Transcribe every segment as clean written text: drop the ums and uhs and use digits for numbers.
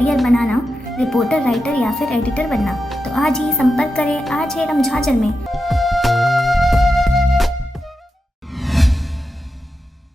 Career बनाना, reporter, writer या फिर editor बनना, तो आज ही संपर्क करें। आज है रमझाझर में।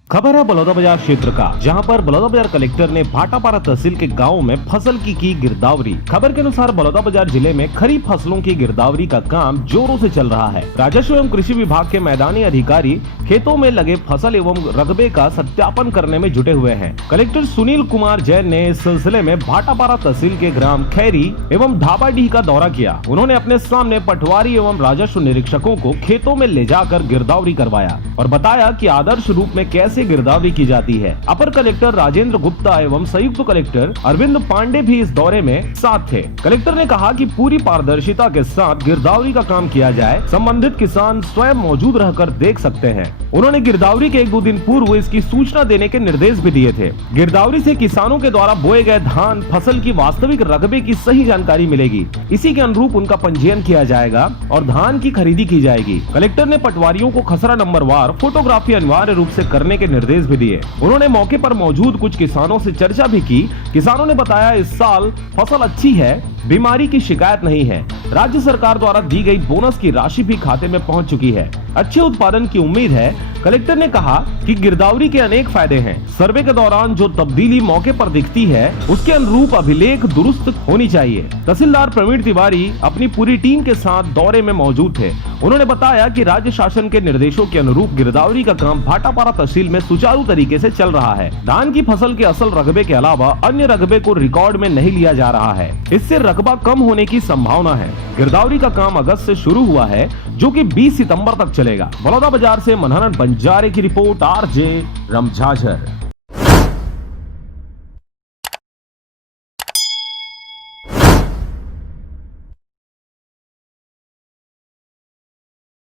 खबर है बलौदाबाजार क्षेत्र का, जहां पर बलौदाबाजार कलेक्टर ने भाटापारा तहसील के गांव में फसल की गिरदावरी। खबर के अनुसार बलौदाबाजार जिले में खरीफ फसलों की गिरदावरी का काम जोरों से चल रहा है। राजस्व एवं कृषि विभाग के मैदानी अधिकारी खेतों में लगे फसल एवं रकबे का सत्यापन करने में जुटे हुए हैं। कलेक्टर सुनील कुमार जैन ने इस सिलसिले में भाटापारा तहसील के ग्राम खैरी एवं ढाबाडीह का दौरा किया। उन्होंने अपने सामने पटवारी एवं राजस्व निरीक्षकों को खेतों में ले जाकर गिरदावरी करवाया और बताया कि आदर्श रूप में कैसे गिरदावरी की जाती है। अपर कलेक्टर राजेंद्र गुप्ता एवं संयुक्त कलेक्टर अरविंद पांडे भी इस दौरे में साथ थे। कलेक्टर ने कहा कि पूरी पारदर्शिता के साथ गिरदावरी का काम किया जाए। संबंधित किसान स्वयं मौजूद रहकर देख सकते हैं। उन्होंने गिरदावरी के 1-2 दिन पूर्व इसकी सूचना देने के निर्देश भी दिए थे। गिरदावरी से किसानों के द्वारा बोए गए धान फसल की वास्तविक रकबे की सही जानकारी मिलेगी। इसी के अनुरूप उनका पंजीयन किया जाएगा और धान की खरीदी की जाएगी। कलेक्टर ने पटवारियों को खसरा नंबरवार फोटोग्राफी अनिवार्य रूप से करने के निर्देश भी दिए। उन्होंने मौके पर मौजूद कुछ किसानों से चर्चा भी की। किसानों ने बताया इस साल फसल अच्छी है, बीमारी की शिकायत नहीं है। राज्य सरकार द्वारा दी गई बोनस की राशि भी खाते में पहुंच चुकी है। अच्छे उत्पादन की उम्मीद है। कलेक्टर ने कहा कि गिरदावरी के अनेक फायदे हैं। सर्वे के दौरान जो तब्दीली मौके पर दिखती है उसके अनुरूप अभिलेख दुरुस्त होनी चाहिए। तहसीलदार प्रवीण तिवारी अपनी पूरी टीम के साथ दौरे में मौजूद थे। उन्होंने बताया कि राज्य शासन के निर्देशों के अनुरूप गिरदावरी का काम भाटापारा तहसील में सुचारू तरीके से चल रहा है। धान की फसल के असल रकबे के अलावा अन्य रकबे को रिकॉर्ड में नहीं लिया जा रहा है। इससे रकबा कम होने की संभावना है। गिरदावरी का काम अगस्त से शुरू हुआ है, जो कि 20 सितंबर तक चलेगा। बलौदाबाजार से मनहरन बंजारे की रिपोर्ट, आरजे रमझाझर।